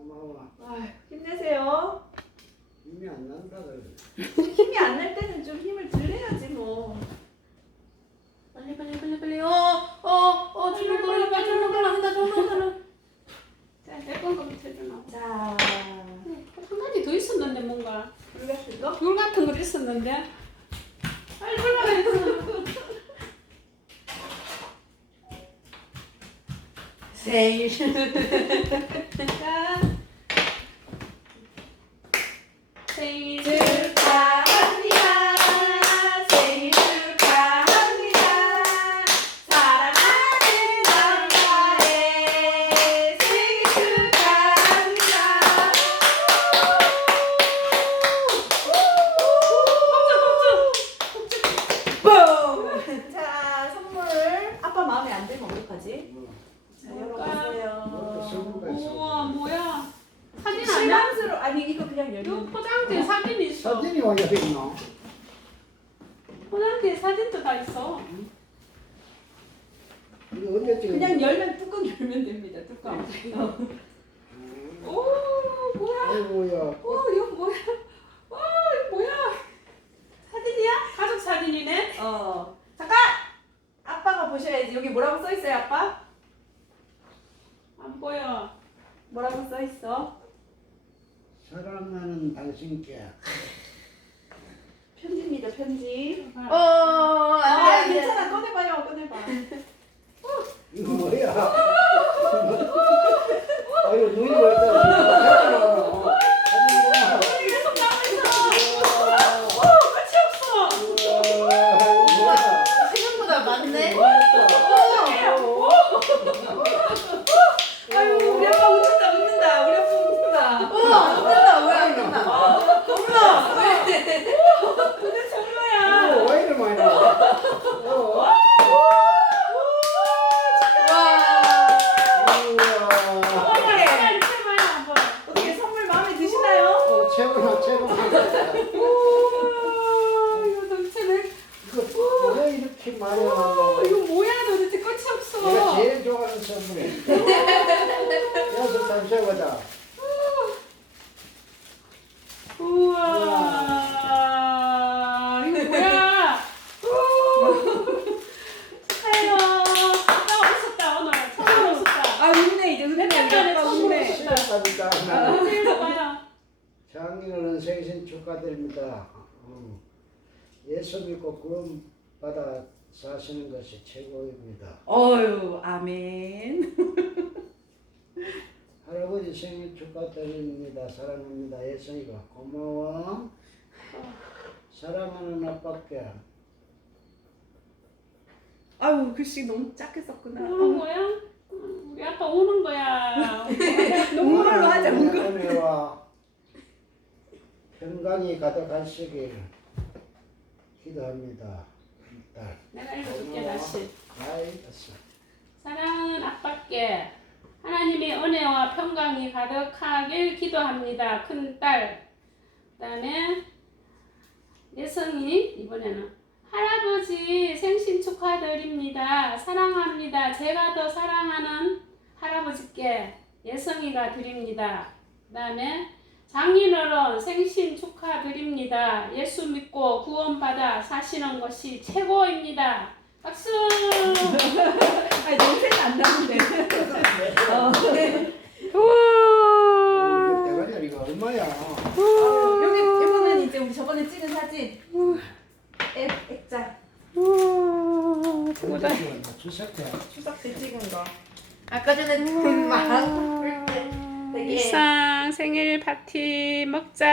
고마워. 아휴, 힘내세요. 힘이 안 난다 그래. 힘이 안 날 때는 좀 힘을 들여야지 뭐. 빨리 빨리 빨리 빨리 어 어 어 줄로 걸려 빨리 줄로 걸려 한다 줄로 걸려 자내건 거 밑에 좀 놔. 자, 한 가지 더 있었는데 뭔가 우리 같은 거? 귤 같은 거 있었는데 빨리 올라가야지 생일. 자 생일 축하합니다. 생일 축하합니다. 사랑하는 남자의 생일 축하합니다. 뿜! 자, 선물. 아빠 마음에 안 들면 어떡하지? 자, 열어보세요. 우와 사진 아니야? 실망스러 아니 이거 그냥 이 열면 포장지에 사진 있어 사진이 와야 되나? 포장지에 사진도 다 있어 이거 언제 찍어? 그냥 열면 뚜껑 열면 됩니다. 뚜껑. 음. 오 뭐야 아이고야. 오 이거 뭐야 오 이거 뭐야 사진이야? 가족 사진이네 어. 잠깐. 아빠가 보셔야지. 여기 뭐라고 써 있어요, 아빠? 안 보여 뭐라고 써 있어? 사랑하는 당신께 편지입니다, 편지. 어, 아, 안 돼, 괜찮아. 꺼내봐요, 꺼내봐. 이거 뭐야? 아유 눈이 왔다. 계속 나고 있어 오 끝이 없어 생각보다 많네. 오 아유, 우리 아빠 웃는다, 웃는다. 우리 아빠 웃는다. 우와 웃는다, 왜 안 웃나? 엄마, 왜? 도대체 얼마야 왜 이렇게 많이 나와? 어. 우와. 어머니 빨리 해봐요 한번 어떻게 선물 마음에 드시나요? 어, 최고나 최고나. 오 이거 도대체 왜 이거 왜 이렇게 많이 오, 나와? 이거 뭐야 도대체 끝이 내가 없어 제일 좋아하는 선물이야. 여섯 단 세워자. 우와 이거 뭐야 오, 축하해요 아빠 오셨다 오늘 처음 오셨다 아, 웃네, 이제 웃네. 우리 아빠 웃네. 어디 봐요 장인어른 생신 축하드립니다. 음, 예수 믿고 구원 받아 사시는 것이 최고입니다. 어유, 아멘. 할아버지 생일 축하드립니다. 사랑합니다. 예성이가 고마워. 사랑하는 아빠께 아유, 글씨 너무 작게 썼구나. 오는 거야? 우리 아빠 오는 거야 눈물로 하자, 눈물. 은혜와 평강이 가득하시길 기도합니다. 딸. 내가 읽어줄게 다시 아이, 됐어. 사랑하는 아빠께 하나님의 은혜와 평강이 가득하길 기도합니다. 큰 딸. 그다음에 예성이 이번에는 할아버지 생신 축하드립니다. 사랑합니다. 제가 더 사랑하는 할아버지께 예성이가 드립니다. 그 다음에 장인어른 생신 축하드립니다. 예수 믿고 구원받아 사시는 것이 최고입니다. 박수! 아니, 냄새는 안 나는데. 어. 이거 대가리야 이거 얼마야? 어, 여기, 이거는 이제 우리 저번에 찍은 사진. 액, 액자. 추석 때. 추석 때 찍은 거. 아까 전에 되게. 일상 생일 파티 먹자.